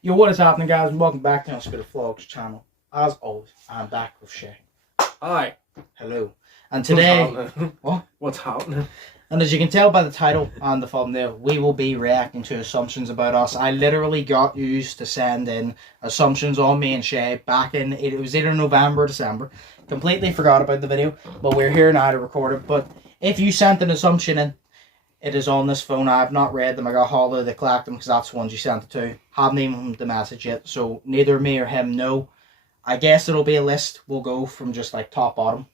Yo, what is happening, guys, and welcome back to the Undisputed Vlogs channel. As always, I'm back with Shay. Hi. Hello. And today... What's happening? And as you can tell by the title and the thumbnail, we will be reacting to assumptions about us. I literally got used to send in assumptions on me and Shay back in... It was either November or December. Completely forgot about the video, but we're here now to record it. But if you sent an assumption in, it is on this phone. I have not read them. I got Hollow to collect them because that's the ones you sent it to. Haven't even the message yet, so neither me or him know. I guess it'll be a list. We'll go from just like top bottom.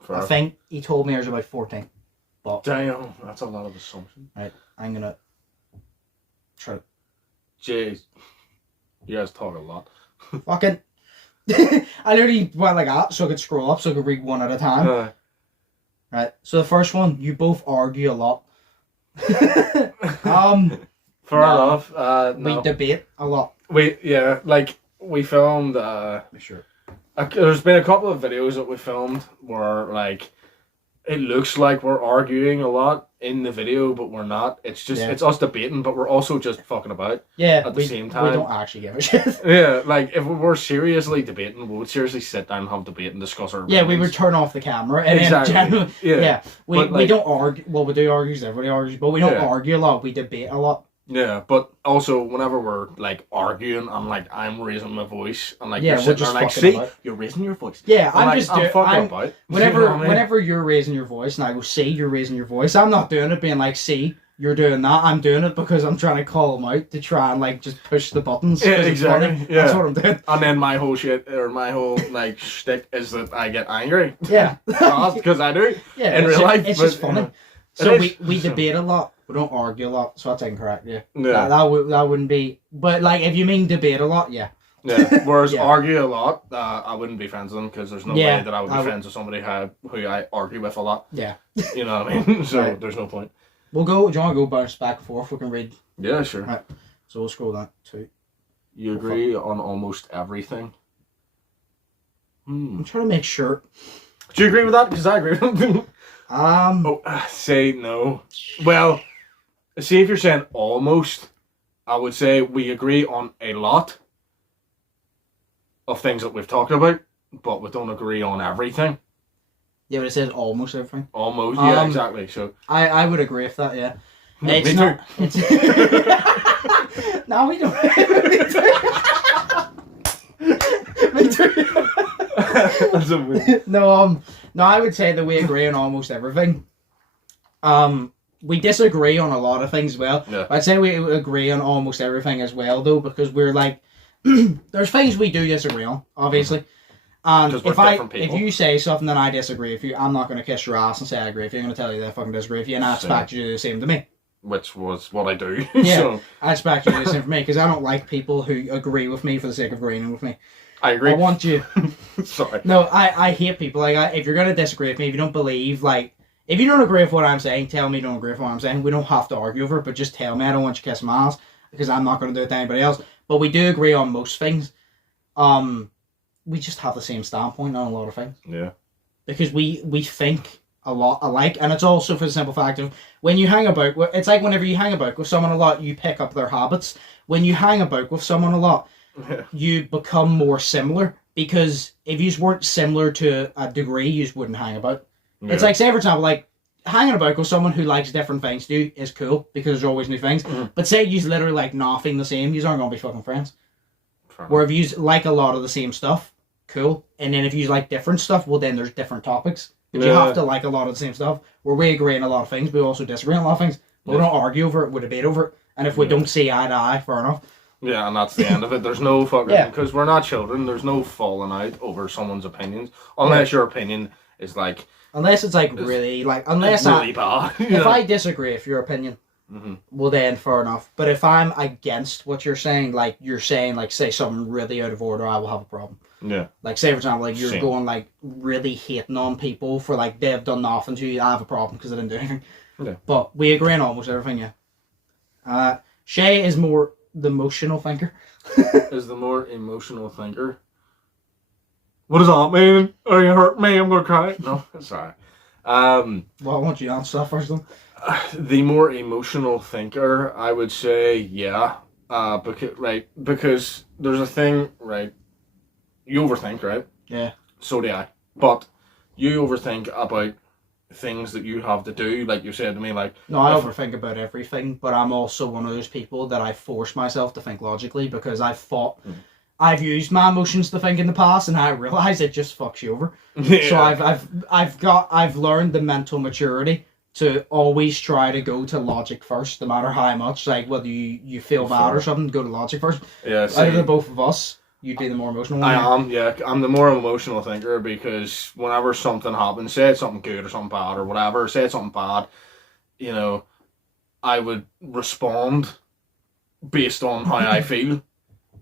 Fair. I think he told me there's about 14. But damn, that's a lot of assumptions. Right, I'm gonna try to... Jeez. You guys talk a lot. Fucking... I literally went like that so I could scroll up so I could read one at a time. Right, so the first one, you both argue a lot. Fair enough. No. We debate a lot. We filmed Sure. There's been a couple of videos that we filmed where like it looks like we're arguing a lot in the video, but we're not. It's just it's us debating, but we're also just fucking about. Yeah. At the same time. We don't actually give a shit. Yeah, like if we were seriously debating, we would seriously sit down and have debate and discuss our opinions. We would turn off the camera and exactly. We don't argue. Well, we do argue. Everybody argues, but we don't argue a lot. We debate a lot. Yeah, but also whenever we're like arguing, I'm like I'm raising my voice, and like you're sitting there like, see, you're raising your voice. Yeah, I'm fucking about. Whenever you're raising your voice, and I go, see, you're raising your voice. I'm not doing it being like, see, you're doing that. I'm doing it because I'm trying to call them out to try and like just push the buttons. Yeah, exactly. Yeah, that's what I'm doing. And then my whole shit or my whole like shtick is that I get angry. Yeah, because I do. Yeah, in real life, it's just funny. So we debate a lot. We don't argue a lot, so that's incorrect. Yeah. That wouldn't be. But like, if you mean debate a lot, yeah. Yeah. Whereas argue a lot, I wouldn't be friends with them because there's no way that I would be friends with somebody who I argue with a lot. Yeah. You know what I mean? So there's no point. We'll go. Do you want to go bounce back and forth? We can read. Yeah, sure. Right. So we'll scroll that too. You agree on almost everything. I'm trying to make sure. Do you agree with that? Because I agree with them. Say no. Well, see if you're saying almost, I would say we agree on a lot of things that we've talked about, but we don't agree on everything. Yeah, but it says almost everything. Almost, yeah, exactly. So I would agree with that. Yeah. Me too. No, we don't. Me too. That's a No, I would say that we agree on almost everything. We disagree on a lot of things as well. Yeah. I'd say we agree on almost everything as well, though, because we're like, there's things we do disagree on, obviously. And if you say something that I disagree with you, I'm not going to kiss your ass and say I agree with you. I'm going to tell you that I fucking disagree with you, and I expect you to do the same to me. Which was what I do. Yeah, so. I expect you to do the same for me, because I don't like people who agree with me for the sake of agreeing with me. I agree. I want you. Sorry. No, I hate people. Like, if you're going to disagree with me, if you don't believe, like, if you don't agree with what I'm saying, tell me you don't agree with what I'm saying. We don't have to argue over it, but just tell me. I don't want you kissing my ass, because I'm not going to do it to anybody else. But we do agree on most things. We just have the same standpoint on a lot of things. Yeah. Because we think a lot alike, and it's also for the simple fact of when you hang about, it's like whenever you hang about with someone a lot, you pick up their habits. When you hang about with someone a lot, you become more similar, because if you weren't similar to a degree, you just wouldn't hang about. Yeah. It's like, say for example, like hanging about with someone who likes different things to do is cool because there's always new things. But say you literally like nothing the same, you aren't gonna be fucking friends. Where if you like a lot of the same stuff, cool. And then if you like different stuff, well then there's different topics. But you have to like a lot of the same stuff. Where we agree on a lot of things, we also disagree on a lot of things. But we don't argue over it, we debate over it. And if we don't see eye to eye, fair enough. Yeah, and that's the end of it. There's no fucking... Because we're not children, there's no falling out over someone's opinions. Unless your opinion is like... Unless it's like really... like unless really bad. If I disagree with your opinion, well then, fair enough. But if I'm against what you're saying, like you're saying, like say something really out of order, I will have a problem. Yeah. Like say for example, like you're going like really hating on people for like they've done nothing to you, I have a problem because I didn't do anything. Yeah. But we agree on almost everything, yeah. Shay is more the emotional thinker. Is the more emotional thinker. What does that mean? Are you hurt me? I'm gonna cry. No, sorry. Well, I want you to answer that first then. The more emotional thinker, I would say, yeah. Because there's a thing, right? You overthink, right? Yeah. So do I. But you overthink about things that you have to do, like you said to me, like... No, I overthink about everything, but I'm also one of those people that I force myself to think logically because I've used my emotions to think in the past, and I realize it just fucks you over. Yeah. So I've learned the mental maturity to always try to go to logic first, no matter how much, like whether you feel bad or something, go to logic first. Yeah. Out of the both of us, you'd be the more emotional one. I'm the more emotional thinker because whenever something happens, say it's something good or something bad or whatever, say it's something bad, you know, I would respond based on how I feel.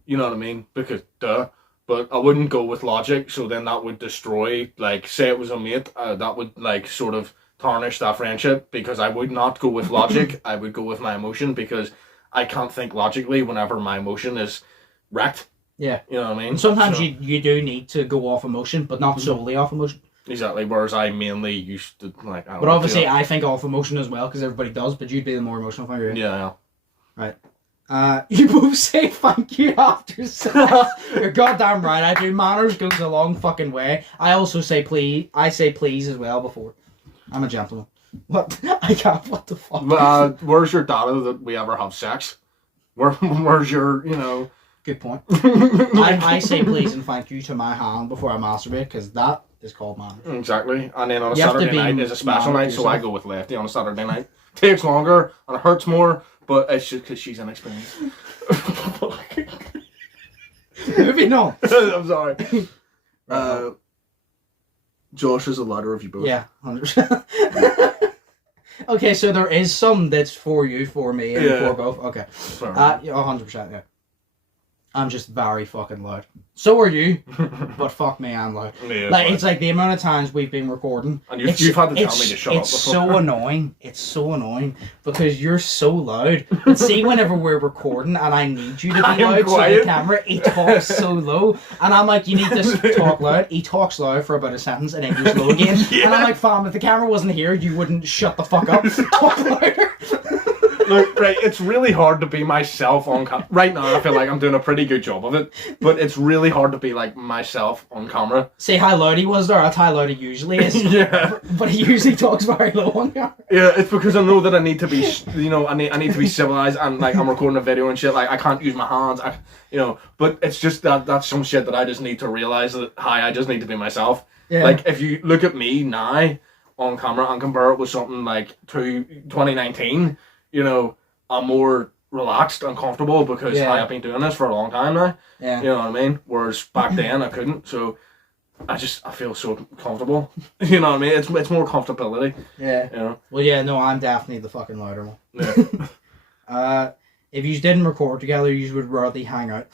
You know what I mean? Because, duh. But I wouldn't go with logic, so then that would destroy, like, say it was a mate, that would, like, sort of tarnish that friendship, because I would not go with logic, I would go with my emotion, because I can't think logically whenever my emotion is wrecked. Yeah. You know what I mean? And sometimes you do need to go off emotion, but not solely off emotion. Exactly, whereas I mainly used to, like... But obviously I think off emotion as well, because everybody does, but you'd be the more emotional thinker. Yeah. Right. You both say thank you after sex. You're goddamn right, I do. Manners goes a long fucking way. I also say please. I say please as well before. I'm a gentleman. What? I can't. What the fuck? Where's your data that we ever have sex? Where's your, you know... Good point. I say please and thank you to my hand before I masturbate, because that is called manners. Exactly. And then on a Saturday night is a special night, so I go with Lefty on a Saturday night. Takes longer and it hurts more, but it's just because she's inexperienced. Moving on. I'm sorry. Josh is a ladder of you both. Yeah, 100%. Okay, so there is some that's for you, for me, and for both. Okay. 100%, yeah. I'm just very fucking loud. So are you, but fuck me, I'm loud. Yeah, like, it's like the amount of times we've been recording. And you've had to tell me to shut up. It's so annoying. It's so annoying because you're so loud. But see, whenever we're recording and I need you to be loud to the camera, he talks so low. And I'm like, you need to talk loud. He talks loud for about a sentence and then goes low again. Yeah. And I'm like, fam, if the camera wasn't here, you wouldn't shut the fuck up. Talk louder. Look, right, it's really hard to be myself on camera. Right now, I feel like I'm doing a pretty good job of it, but it's really hard to be, like, myself on camera. See how loud he was there? That's how loud he usually is. Yeah. But he usually talks very low on camera. Yeah, it's because I know that I need to be, you know, I need to be civilized, and, like, I'm recording a video and shit, like, I can't use my hands, you know, but it's just that's some shit that I just need to realize that, I just need to be myself. Yeah. Like, if you look at me now on camera and compare it with something like 2019, you know, I'm more relaxed and comfortable because I've been doing this for a long time now. Yeah. You know what I mean? Whereas back then I couldn't, so I feel so comfortable. You know what I mean? It's more comfortability. Yeah. You know? Well, yeah, no, I'm definitely the fucking louder one. Yeah. If you didn't record together, you would rather hang out.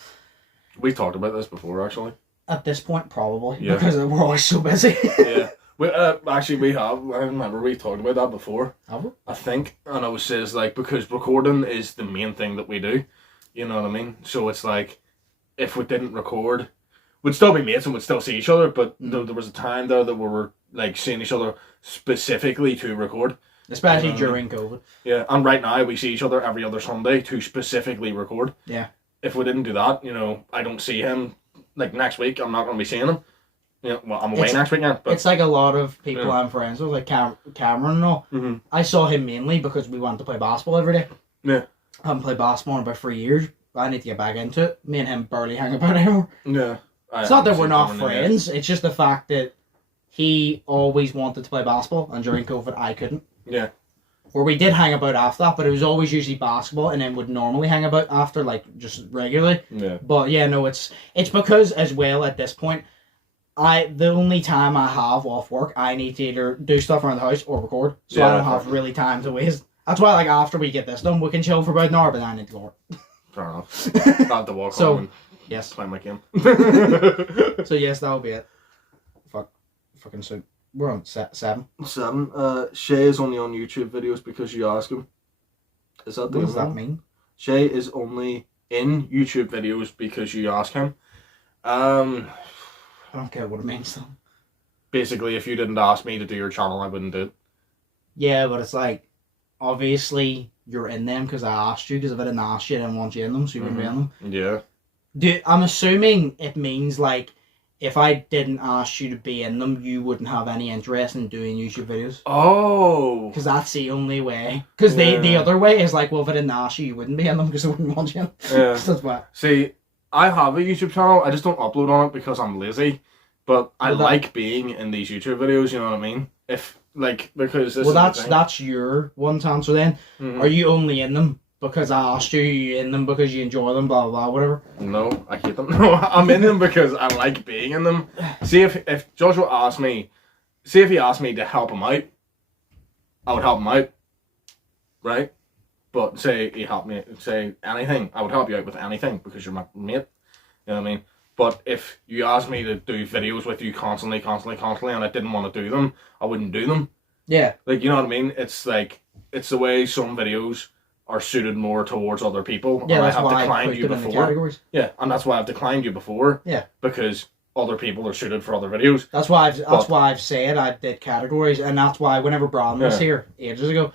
We've talked about this before, actually. At this point, probably. Yeah. Because we're always so busy. Yeah. Actually, we have. I remember we talked about that before. Have we? I think. And I was says, like, because recording is the main thing that we do. You know what I mean? So it's like, if we didn't record, we'd still be mates and we'd still see each other, but there was a time there that we were, like, seeing each other specifically to record. Especially during COVID. Yeah, and right now we see each other every other Sunday to specifically record. Yeah. If we didn't do that, you know, I don't see him, like, next week, I'm not going to be seeing him. Yeah, well, I'm away next weekend. But it's like a lot of people I'm friends with, like Cameron and all. Mm-hmm. I saw him mainly because we went to play basketball every day. Yeah. I haven't played basketball in about 3 years. I need to get back into it. Me and him barely hang about anymore. Yeah. It's not that we're not friends. It's just the fact that he always wanted to play basketball, and during COVID, I couldn't. Yeah. Where we did hang about after that, but it was always usually basketball, and then would normally hang about after, like, just regularly. Yeah. But yeah, no, it's because as well at this point, the only time I have off work, I need to either do stuff around the house or record. So I don't have really time to waste. That's why, like, after we get this done, we can chill for about an hour, but then I need to go work. Fair enough. I have to walk home and yes. Play my game. So yes, that'll be it. Fucking so we're on 7. 7. Shay is only on YouTube videos because you ask him. Is that the What does that mean? Shay is only in YouTube videos because you ask him. I don't get what it means though. Basically, if you didn't ask me to do your channel, I wouldn't do it. Yeah, but it's like, obviously, you're in them because I asked you, because if I didn't ask you, I didn't want you in them, so you wouldn't be in them. Yeah. I'm assuming it means, like, if I didn't ask you to be in them, you wouldn't have any interest in doing YouTube videos. Oh. Because that's the only way. Because the other way is like, well, if I didn't ask you, you wouldn't be in them because I wouldn't want you in them. Yeah. That's why. See, I have a YouTube channel. I just don't upload on it because I'm lazy. But I like being in these YouTube videos, you know what I mean? Because that's your one to answer then. Mm-hmm. Are you only in them because I asked you? You in them because you enjoy them, blah, blah, whatever? No, I hate them. No, I'm in them because I like being in them. See, if Joshua asked me, if he asked me to help him out, I would help him out, right? But say he helped me, say anything, I would help you out with anything because you're my mate, you know what I mean? But if you asked me to do videos with you constantly, and I didn't want to do them, I wouldn't do them. Yeah. Like, you know what I mean? It's like, it's the way some videos are suited more towards other people. Yeah, and that's I have why declined I put you them in the before. categories. Yeah, and that's why I've declined you before. Yeah. Because other people are suited for other videos. That's why I've said I did categories, and that's why whenever Brandon was here ages ago,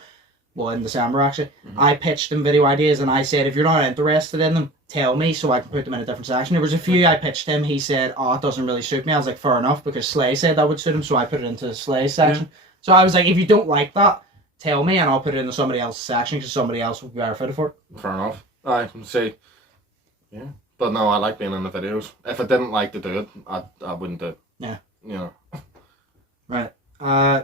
well, in December actually, I pitched him video ideas, and I said, if you're not interested in them, tell me so I can put them in a different section. There was a few I pitched him, he said, oh, it doesn't really suit me. I was like, fair enough, because Slay said that would suit him, so I put it into Slay's section. Yeah. So I was like, if you don't like that, tell me, and I'll put it into somebody else's section, because somebody else will be better fitted for it. Fair enough. I can see. Yeah. But no, I like being in the videos. If I didn't like to do it, I wouldn't do it. Yeah. You know. Right.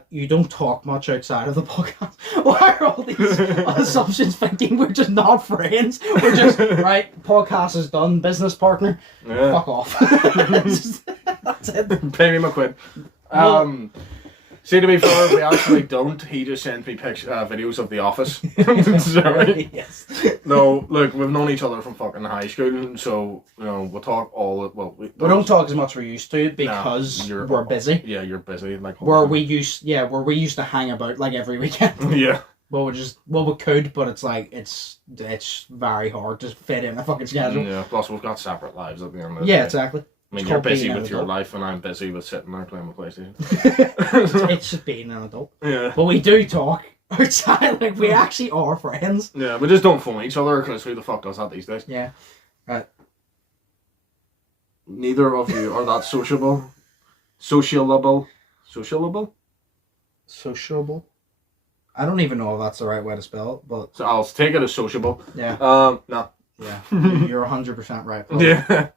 You don't talk much outside of the podcast. Why are all these assumptions thinking we're just not friends? We're just, right, podcast is done, business partner, fuck off. That's it. Pay me my quid. See, to be fair, we actually don't. He just sends me videos of The Office. Sorry. Yes. No, look, we've known each other from fucking high school, so, you know, we'll talk we don't talk as much as we used to because we're busy. Yeah, you're busy. Like we used to hang about like every weekend. Yeah. Well, we could, but it's like it's very hard to fit in a fucking schedule. Yeah. Plus, we've got separate lives at the end of the day. Yeah, exactly. I mean, you're busy with your life, and I'm busy with sitting there playing with PlayStation. It's just being an adult. Yeah. But we do talk outside, like we actually are friends. Yeah, we just don't phone each other because who the fuck does that these days? Yeah. Right. Neither of you are that sociable. Sociable. I don't even know if that's the right way to spell it, but so I'll take it as sociable. Yeah. No. Yeah. You're 100% right. Probably. Yeah.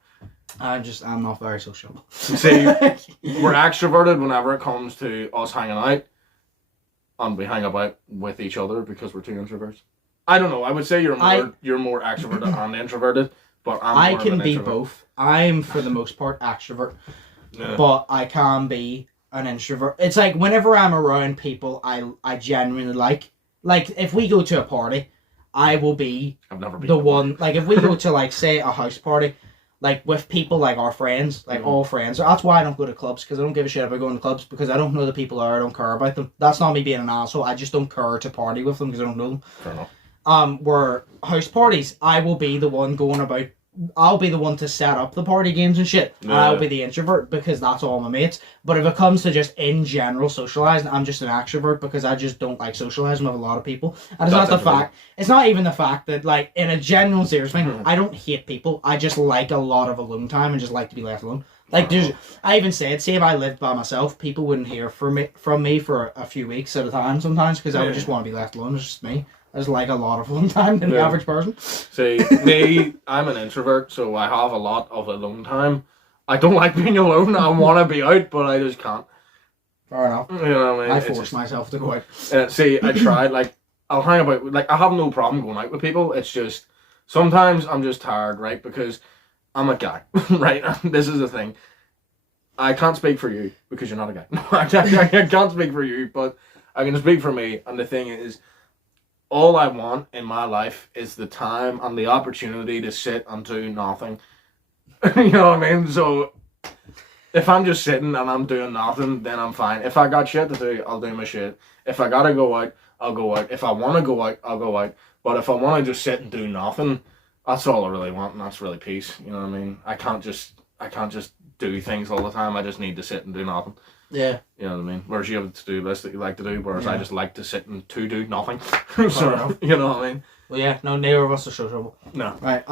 I'm not very sociable. See, we're extroverted whenever it comes to us hanging out, and we hang about with each other because we're two introverts. I don't know. I would say you're more extroverted and introverted, but I can be both. I'm for the most part extrovert, but I can be an introvert. It's like whenever I'm around people, I genuinely like if we go to a party, I will be the one. Like if we go to like say a house party. Like, with people, like, our friends, like, all friends. That's why I don't go to clubs, because I don't give a shit about going to clubs, because I don't know the people there, I don't care about them. That's not me being an asshole, I just don't care to party with them, because I don't know them. Fair enough. Where house parties, I will be the one going about, I'll be the one to set up the party games and shit, and I'll be the introvert, because that's all my mates. But if it comes to just, in general, socialising, I'm just an extrovert, because I just don't like socialising with a lot of people. And it's not even the fact that, like, in a general serious thing, I don't hate people, I just like a lot of alone time, and just like to be left alone. Like, I even said, say if I lived by myself, people wouldn't hear from me for a few weeks at a time sometimes, because I would just want to be left alone. It's just me. There's like a lot of alone time than the average person. See, me, I'm an introvert, so I have a lot of alone time. I don't like being alone. I want to be out, but I just can't. Fair enough. You know what I mean? I force myself to go out. See, I tried, like, I'll hang about, like, I have no problem going out with people. It's just, sometimes I'm just tired, right? Because I'm a guy, right? This is the thing. I can't speak for you, because you're not a guy. I can't speak for you, but I can speak for me, and the thing is, all I want in my life is the time and the opportunity to sit and do nothing. You know what I mean? So, if I'm just sitting and I'm doing nothing, then I'm fine. If I got shit to do, I'll do my shit. If I gotta go out, I'll go out. If I want to go out, I'll go out. But if I want to just sit and do nothing, that's all I really want, and that's really peace. You know what I mean? I can't just do things all the time. I just need to sit and do nothing. Yeah. You know what I mean? Whereas you have a to-do list that you like to do, whereas I just like to sit and do nothing. enough. You know what I mean? Well, yeah, no, neither of us are sociable. No. Right,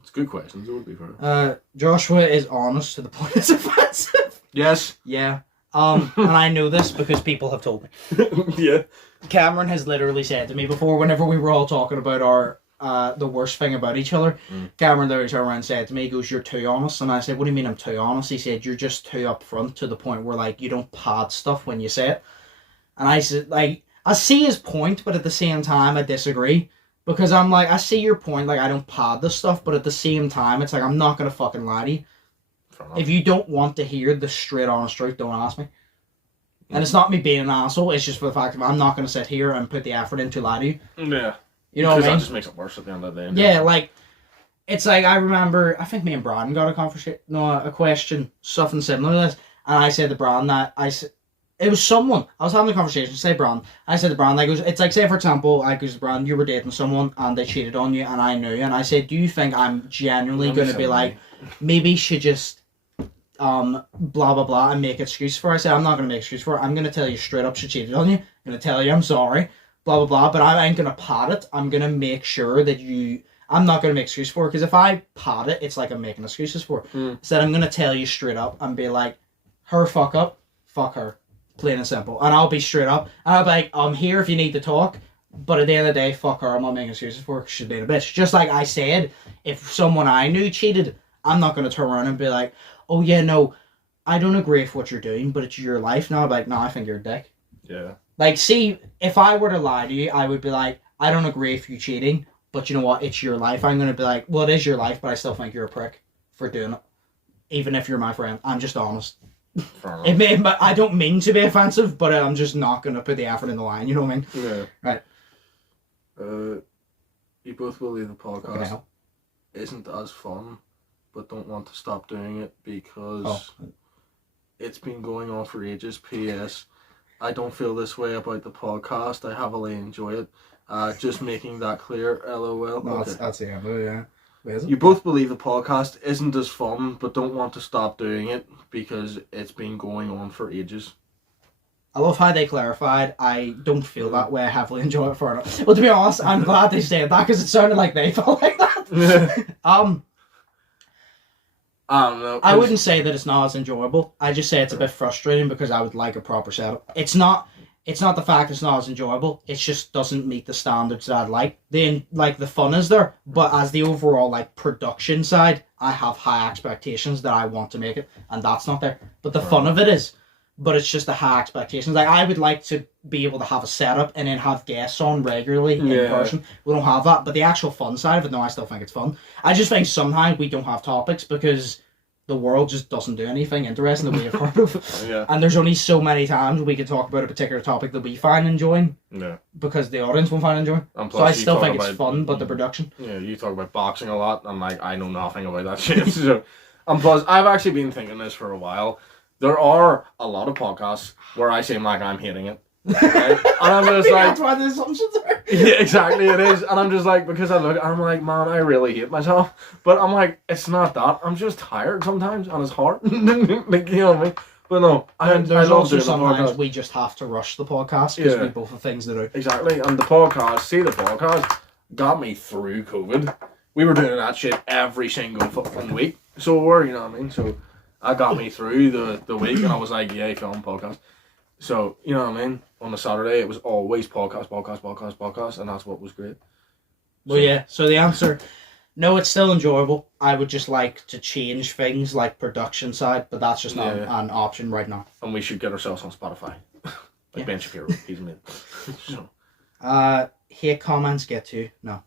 It's good questions, it would be fair. Joshua is honest to the point it's offensive. Yes. Yeah. And I know this because people have told me. Yeah. Cameron has literally said to me before, whenever we were all talking about our the worst thing about each other, Cameron literally turned around and said to me, he goes, "You're too honest." And I said, "What do you mean I'm too honest?" He said, "You're just too upfront to the point where, like, you don't pad stuff when you say it." And I said, like, I see his point, but at the same time, I disagree. Because I'm like, I see your point, like, I don't pad this stuff, but at the same time, it's like, I'm not going to fucking lie to you. If you don't want to hear the straight honest truth, don't ask me. And it's not me being an asshole, it's just for the fact that I'm not going to sit here and put the effort in to lie to you. Yeah. You know what I mean? Because that just makes it worse at the end of the day. Yeah, like, it's like, I remember, I think me and Brandon got a question, something similar to this, and I said to Brandon that, it was someone, I was having a conversation, say Brandon, I said to Brandon, I goes, it's like, say for example, I goes, Brandon, you were dating someone, and they cheated on you, and I knew, and I said, do you think I'm genuinely going to be like, maybe you should just, blah blah blah, and make excuse for it? I said, I'm not going to make excuse for it, I'm going to tell you straight up she cheated on you, I'm going to tell you I'm sorry, blah blah blah, but I ain't going to pad it, I'm going to make sure that I'm not going to make excuse for it, because if I pad it, it's like I'm making excuses for it. Instead, I'm going to tell you straight up, and be like, her fuck up, fuck her. Plain and simple. And I'll be straight up. And I'll be like, I'm here if you need to talk, but at the end of the day, fuck her, I'm not making excuses for her, she's being a bitch. Just like I said, if someone I knew cheated, I'm not going to turn around and be like, oh yeah, no, I don't agree with what you're doing, but it's your life now. I'm like, no, I think you're a dick. Yeah. Like, see, if I were to lie to you, I would be like, I don't agree with you cheating, but you know what, it's your life. I'm going to be like, well, it is your life, but I still think you're a prick for doing it. Even if you're my friend, I'm just honest. I don't mean to be offensive, but I'm just not going to put the effort in the line, you know what I mean? Yeah. Right. You both believe the podcast isn't as fun, but don't want to stop doing it because it's been going on for ages. P.S. I don't feel this way about the podcast. I heavily enjoy it. Just making that clear. LOL. No, that's the end of it, yeah. You both believe the podcast isn't as fun, but don't want to stop doing it because it's been going on for ages. I love how they clarified. I don't feel that way. I heavily enjoy it for it. Well, to be honest, I'm glad they said that because it sounded like they felt like that. I don't know. I wouldn't say that it's not as enjoyable. I just say it's a bit frustrating because I would like a proper setup. It's not the fact it's not as enjoyable. It just doesn't meet the standards that I'd like. The fun is there, but as the overall like production side, I have high expectations that I want to make it, and that's not there. But the fun of it is, but it's just the high expectations. Like, I would like to be able to have a setup and then have guests on regularly in person. We don't have that, but the actual fun side of it, no, I still think it's fun. I just think sometimes we don't have topics because the world just doesn't do anything interesting that we have heard of. And there's only so many times we can talk about a particular topic that we find enjoying. Because the audience won't find enjoying. So I still think it's fun, but the production. Yeah, you talk about boxing a lot, and like, I know nothing about that shit. So, and plus, I've actually been thinking this for a while. There are a lot of podcasts where I seem like I'm hating it. Right? And I'm just like, that's why the assumptions are. Yeah, exactly, it is. And I'm just like, because I look, I'm like, man, I really hate myself. But I'm like, it's not that. I'm just tired sometimes, and it's hard. Like, you know what I mean? But no, I love doing the podcast. We just have to rush the podcast because we both have things to do. Exactly, and the podcast got me through COVID. We were doing that shit every single fucking week. So we were, you know what I mean? So that got me through the week, and I was like, yeah, film podcast. So, you know what I mean? On a Saturday, it was always podcast, and that's what was great. Well, yeah, so the answer, no, it's still enjoyable. I would just like to change things like production side, but that's just not an option right now. And we should get ourselves on Spotify. Like Ben Shapiro, he's made. So. Hate comments get to you? No.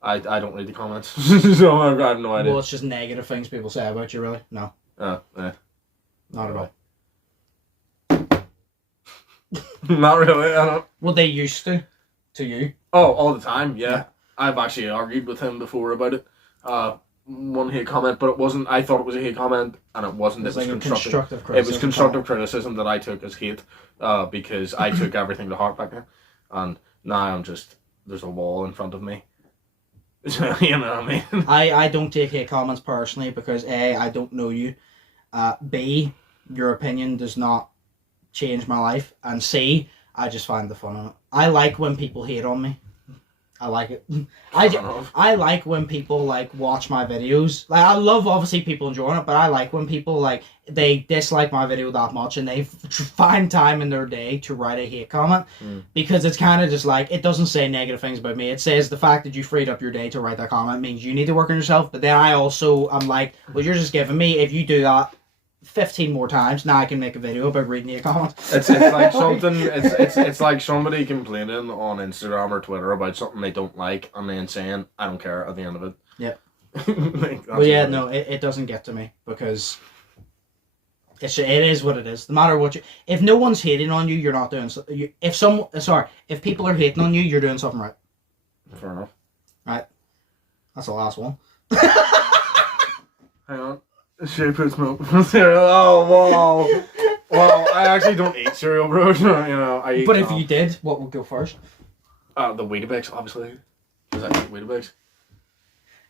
I don't read the comments, so I have no idea. Well, it's just negative things people say about you, really? No. Not at all. Not really, I don't. Well, they used to you. Oh, all the time, yeah. I've actually argued with him before about it. One hate comment, but it wasn't. I thought it was a hate comment, and it wasn't. It was like constructive criticism. It was constructive criticism that I took as hate, because I took everything to heart back then, and now I'm just, there's a wall in front of me. You know what I mean? I don't take hate comments personally because A, I don't know you. B, your opinion does not change my life, and C, I just find the fun in it. I like when people hate on me. I like it. I like when people like watch my videos. Like I love obviously people enjoying it, but I like when people like they dislike my video that much and they find time in their day to write a hate comment because it's kind of just like it doesn't say negative things about me. It says the fact that you freed up your day to write that comment means you need to work on yourself. But then I'm like, well, you're just giving me if you do that 15 more times, now I can make a video about reading your comments. It's like something. It's like somebody complaining on Instagram or Twitter about something they don't like, and then saying, "I don't care" at the end of it. Yeah. Like, well, yeah, no, it doesn't get to me because it is what it is. No matter what if no one's hating on you, you're not doing. If people are hating on you, you're doing something right. Fair enough. Right. That's the last one. Hang on. She puts milk from cereal. Oh, wow. Well, I actually don't eat cereal, bro. You know, I eat. But if you did, what would go first? The Weetabix, obviously. Because I eat Weetabix.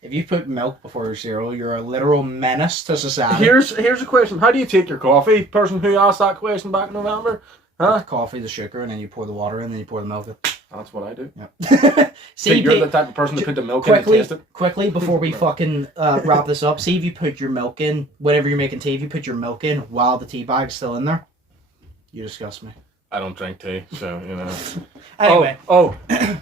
If you put milk before your cereal, you're a literal menace to society. Here's a question. How do you take your coffee? Person who asked that question back in November. Huh? The coffee, the sugar, and then you pour the water in, and then you pour the milk in. That's what I do. Yeah. See, you're the type of person to put the milk in and taste it. Quickly, before we fucking wrap this up, see if you put your milk in, whenever you're making tea, if you put your milk in while the tea bag's still in there, you disgust me. I don't drink tea, so, you know. Anyway. Oh,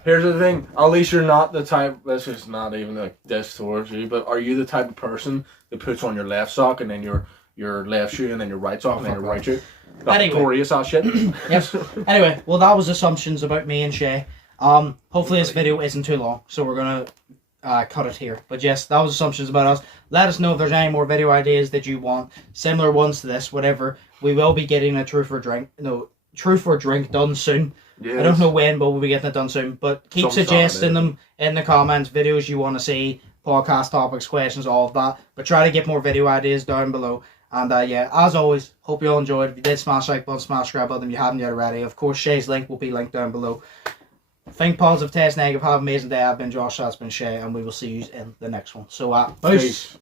here's the thing. At least you're not the type, this is not even like this towards you, but are you the type of person that puts on your left sock and then your left shoe and then your right sock and then your right shoe? That's notorious ass shit. Yes. Anyway, well, that was assumptions about me and Shay. Hopefully this video isn't too long, so we're gonna cut it here. But yes, that was assumptions about us. Let us know if there's any more video ideas that you want, similar ones to this, whatever. We will be getting a truth or drink done soon. Yes. I don't know when, but we'll be getting it done soon. But keep suggesting them in the comments, videos you want to see, podcast topics, questions, all of that. But try to get more video ideas down below. And yeah, as always, hope you all enjoyed. If you did, smash like button, smash subscribe button if you haven't yet already. Of course, Shay's link will be linked down below. Think positive, test negative, have an amazing day. I've been Josh, that's been Shay, and we will see you in the next one. So, peace.